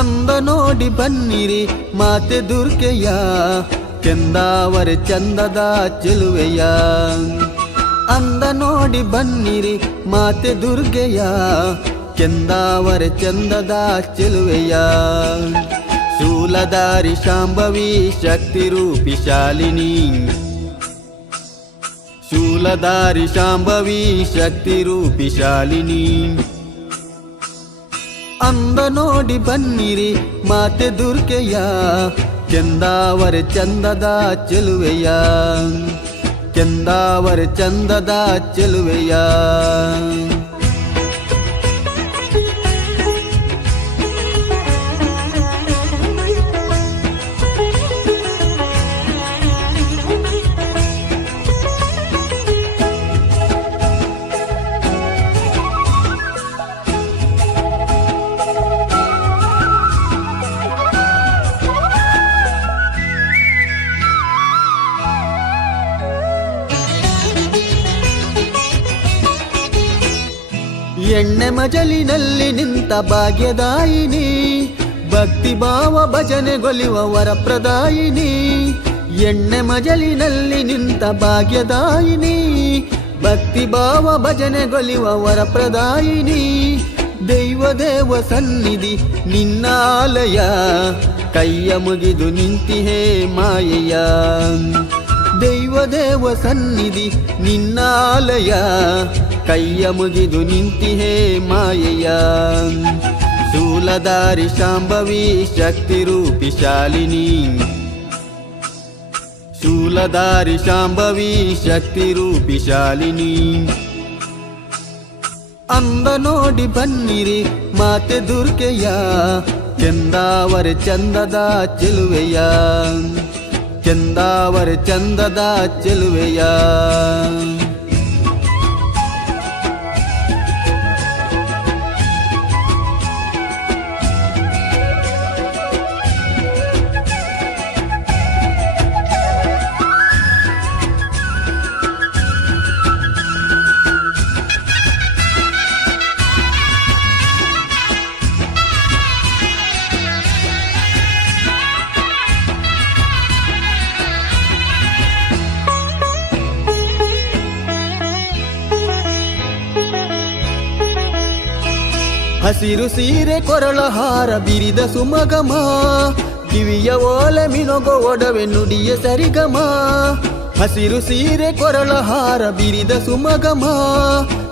ಅಂದ ನೋಡಿ ಬನ್ನಿರಿ ಮಾತೆ ದುರ್ಗೆಯ, ಕೆಂದಾವರೆ ಚಂದದ ಚೆಲುವೆಯ. ಅಂದ ನೋಡಿ ಬನ್ನಿರಿ ಮಾತೆ ದುರ್ಗೆಯ, ಕೆಂದಾವರೆ ಚಂದದ ಚೆಲುವೆಯ. ಶೂಲಧಾರಿ ಶಾಂಭವಿ ಶಕ್ತಿ ರೂಪಿ ಶಾಲಿನಿ, ಶೂಲಧಾರಿ ಶಾಂಭವಿ ಶಕ್ತಿ ರೂಪಿ ಶಾಲಿನಿ. ಅಂದ ನೋಡಿ ಬನ್ನಿರಿ ಮಾತೆ ದುರ್ಗೆಯ, ಕೆಂದಾವರೆ ಚಂದದ ಚೆಲುವೆಯ, ಕೆಂದಾವರೆ ಚಂದದ ಚೆಲುವೆಯ. ಎಣ್ಣೆ ಮಜಲಿನಲ್ಲಿ ನಿಂತ ಭಾಗ್ಯದಾಯಿನಿ, ಭಕ್ತಿ ಭಾವ ಭಜನೆಗೊಲಿವ ವರಪ್ರದಾಯಿನಿ. ಎಣ್ಣೆ ಮಜಲಿನಲ್ಲಿ ನಿಂತ ಭಾಗ್ಯದಾಯಿನಿ, ಭಕ್ತಿ ಭಾವ ಭಜನೆಗೊಲಿವ ವರಪ್ರದಾಯಿನಿ. ದೈವ ದೇವ ಸನ್ನಿಧಿ ನಿನ್ನ ಆಲಯ, ಕೈಯ ಮುಗಿದು ನಿಂತಿಹೇ ಮಾಯೆಯ. ದೈವ ದೇವ ಸನ್ನಿಧಿ ನಿನ್ನ ಆಲಯ, ಕೈಯ ಮುಗಿದು ನಿಂತಿಹೇ ಮಾಯೆಯ. ಶೂಲಧಾರಿ ಶಾಂಭವಿ ಶಕ್ತಿ ರೂಪಿ ಶಾಲಿನಿ, ಶೂಲಧಾರಿ ಶಾಂಭವಿ ಶಕ್ತಿ ರೂಪಿ ಶಾಲಿನಿ. ಅಂದ ನೋಡಿ ಬನ್ನಿರಿ ಮಾತೆ ದುರ್ಗೆಯ, ಕೆಂದಾವರೆ ಚಂದದ ಚೆಲುವೆಯ, ಕೆಂದಾವರೆ ಚಂದದ ಚೆಲುವೆಯ. ಹಸಿರು ಸೀರೆ ಕೊರಳ ಹಾರ ಬಿರಿದ ಸುಮಗಮ, ಕಿವಿಯ ಓಲೆ ಮಿನೊಗೊ ಒಡವೆ ನುಡಿಯ ಸರಿಗಮ. ಹಸಿರು ಸೀರೆ ಕೊರಳ ಹಾರ ಬಿರಿದ ಸುಮಗಮ,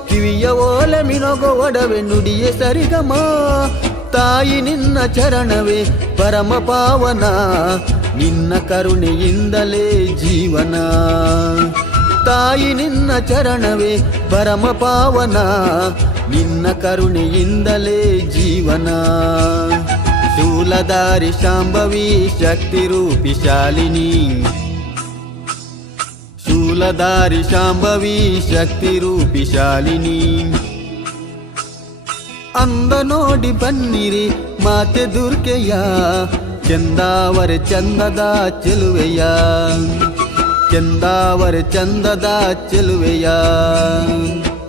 ಕಿವಿಯ ಓಲೆ ಮಿನೊಗೊ ಒಡವೆ ನುಡಿಯ ಸರಿಗಮ. ತಾಯಿ ನಿನ್ನ ಚರಣವೇ ಪರಮ ಪಾವನ, ನಿನ್ನ ಕರುಣೆಯಿಂದಲೇ ಜೀವನ. ತಾಯಿ ನಿನ್ನ ಚರಣವೇ ಪರಮ ಪಾವನ, ನಿನ್ನ ಕರುಣೆಯಿಂದಲೇ ಜೀವನ. ಶೂಲಧಾರಿ ಶಾಂಭವಿ ಶಕ್ತಿ ರೂಪಿ ಶಾಲಿನಿ, ಶೂಲಧಾರಿ ಶಾಂಭವಿ ಶಕ್ತಿ ರೂಪಿ ಶಾಲಿನಿ. ಅಂದ ನೋಡಿ ಬನ್ನಿರಿ ಮಾತೆ ದುರ್ಗೆಯ, ಕೆಂದಾವರೆ ಚಂದದ ಚೆಲುವೆಯ, ಕೆಂದಾವರೆ ಚಂದದ ಚೆಲುವೆಯ,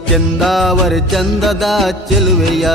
ಕೆಂದಾವರೆ ಚಂದದ ಚೆಲುವೆಯ.